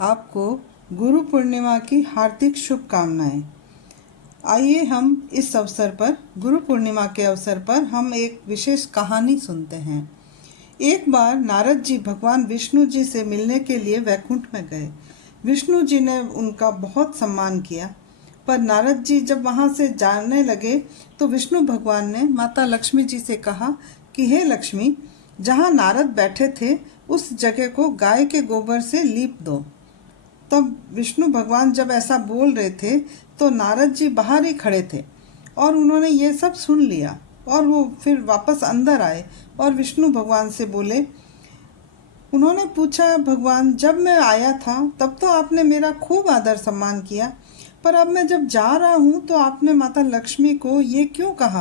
आपको गुरु पूर्णिमा की हार्दिक शुभकामनाएं। आइए हम इस अवसर पर, गुरु पूर्णिमा के अवसर पर हम एक विशेष कहानी सुनते हैं। एक बार नारद जी भगवान विष्णु जी से मिलने के लिए वैकुंठ में गए। विष्णु जी ने उनका बहुत सम्मान किया, पर नारद जी जब वहां से जाने लगे तो विष्णु भगवान ने माता लक्ष्मी जी से कहा कि हे लक्ष्मी, जहाँ नारद बैठे थे उस जगह को गाय के गोबर से लीप दो। तब विष्णु भगवान जब ऐसा बोल रहे थे तो नारद जी बाहर ही खड़े थे और उन्होंने ये सब सुन लिया और वो फिर वापस अंदर आए और विष्णु भगवान से बोले। उन्होंने पूछा, भगवान, जब मैं आया था तब तो आपने मेरा खूब आदर सम्मान किया, पर अब मैं जब जा रहा हूँ तो आपने माता लक्ष्मी को ये क्यों कहा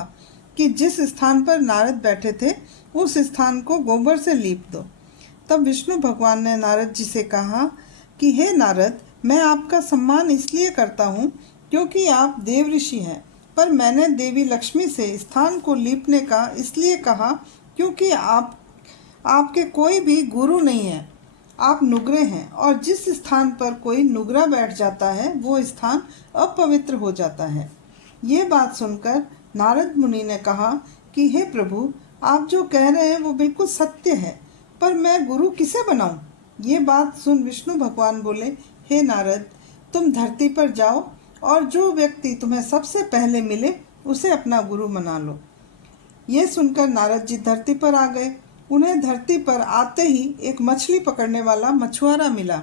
कि जिस स्थान पर नारद बैठे थे उस स्थान को गोबर से लीप दो। तब विष्णु भगवान ने नारद जी से कहा कि हे नारद, मैं आपका सम्मान इसलिए करता हूँ क्योंकि आप देव ऋषि हैं, पर मैंने देवी लक्ष्मी से स्थान को लीपने का इसलिए कहा क्योंकि आपके कोई भी गुरु नहीं है, आप नुग्रे हैं, और जिस स्थान पर कोई नुग्रा बैठ जाता है वो स्थान अपवित्र हो जाता है। ये बात सुनकर नारद मुनि ने कहा कि हे प्रभु, आप जो कह रहे हैं वो बिल्कुल सत्य है, पर मैं गुरु किसे बनाऊं? ये बात सुन विष्णु भगवान बोले, हे नारद, तुम धरती पर जाओ और जो व्यक्ति तुम्हें सबसे पहले मिले उसे अपना गुरु बना लो। ये सुनकर नारद जी धरती पर आ गए। उन्हें धरती पर आते ही एक मछली पकड़ने वाला मछुआरा मिला।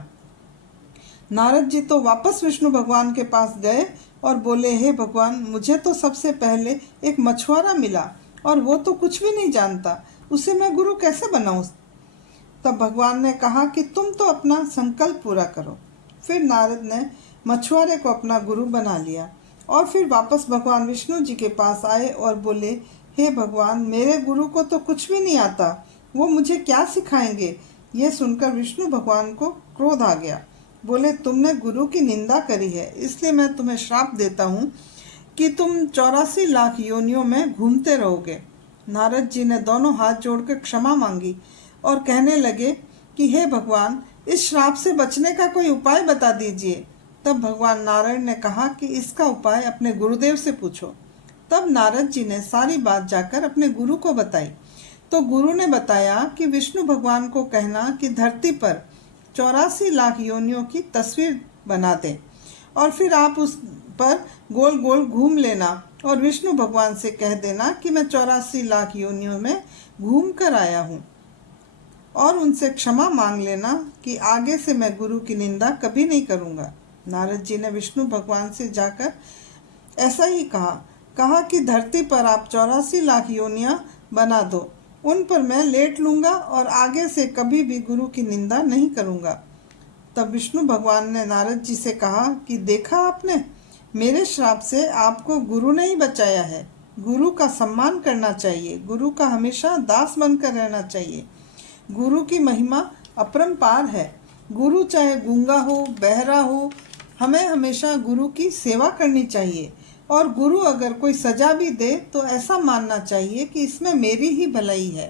नारद जी तो वापस विष्णु भगवान के पास गए और बोले, हे भगवान, मुझे तो सबसे पहले एक मछुआरा मिला और वो तो कुछ भी नहीं जानता, उसे मैं गुरु कैसे बनाऊं? तब भगवान ने कहा कि तुम तो अपना संकल्प पूरा करो। फिर नारद ने मछुआरे को अपना गुरु बना लिया और फिर वापस भगवान विष्णु जी के पास आए और बोले, हे भगवान, मेरे गुरु को तो कुछ भी नहीं आता, वो मुझे क्या सिखाएंगे? ये सुनकर विष्णु भगवान को क्रोध आ गया। बोले, तुमने गुरु की निंदा करी है, इसलिए मैं तुम्हें श्राप देता हूँ कि तुम 84 लाख योनियों में घूमते रहोगे। नारद जी ने दोनों हाथ जोड़कर क्षमा मांगी और कहने लगे कि हे भगवान, इस श्राप से बचने का कोई उपाय बता दीजिए। तब भगवान नारायण ने कहा कि इसका उपाय अपने गुरुदेव से पूछो। तब नारद जी ने सारी बात जाकर अपने गुरु को बताई तो गुरु ने बताया कि विष्णु भगवान को कहना कि धरती पर 84 लाख योनियों की तस्वीर बना दें और फिर आप उस पर गोल गोल घूम लेना और विष्णु भगवान से कह देना कि मैं 84 लाख योनियों में घूम कर आया हूँ, और उनसे क्षमा मांग लेना कि आगे से मैं गुरु की निंदा कभी नहीं करूँगा। नारद जी ने विष्णु भगवान से जाकर ऐसा ही कहा कि धरती पर आप 84 लाख योनियाँ बना दो, उन पर मैं लेट लूँगा और आगे से कभी भी गुरु की निंदा नहीं करूँगा। तब विष्णु भगवान ने नारद जी से कहा कि देखा आपने, मेरे श्राप से आपको गुरु ने ही बचाया है। गुरु का सम्मान करना चाहिए, गुरु का हमेशा दास बनकर रहना चाहिए। गुरु की महिमा अपरंपार है। गुरु चाहे गूंगा हो, बहरा हो, हमें हमेशा गुरु की सेवा करनी चाहिए, और गुरु अगर कोई सजा भी दे तो ऐसा मानना चाहिए कि इसमें मेरी ही भलाई है।